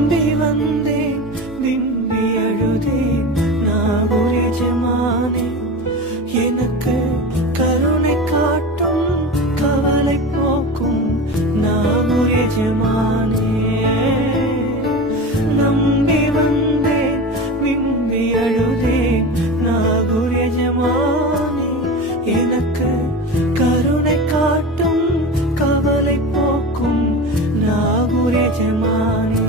நம்பி வந்தேன் விம்பி அழுதேன் நாகூர் எஜமானே எனக்கு கருணை காட்டும் கவலை போக்கும் நாகூர் எஜமானே நம்பி வந்தேன் விம்பி அழுதேன் நாகூர் எஜமானே எனக்கு கருணை காட்டும் கவலை போக்கும் நாகூர் எஜமானே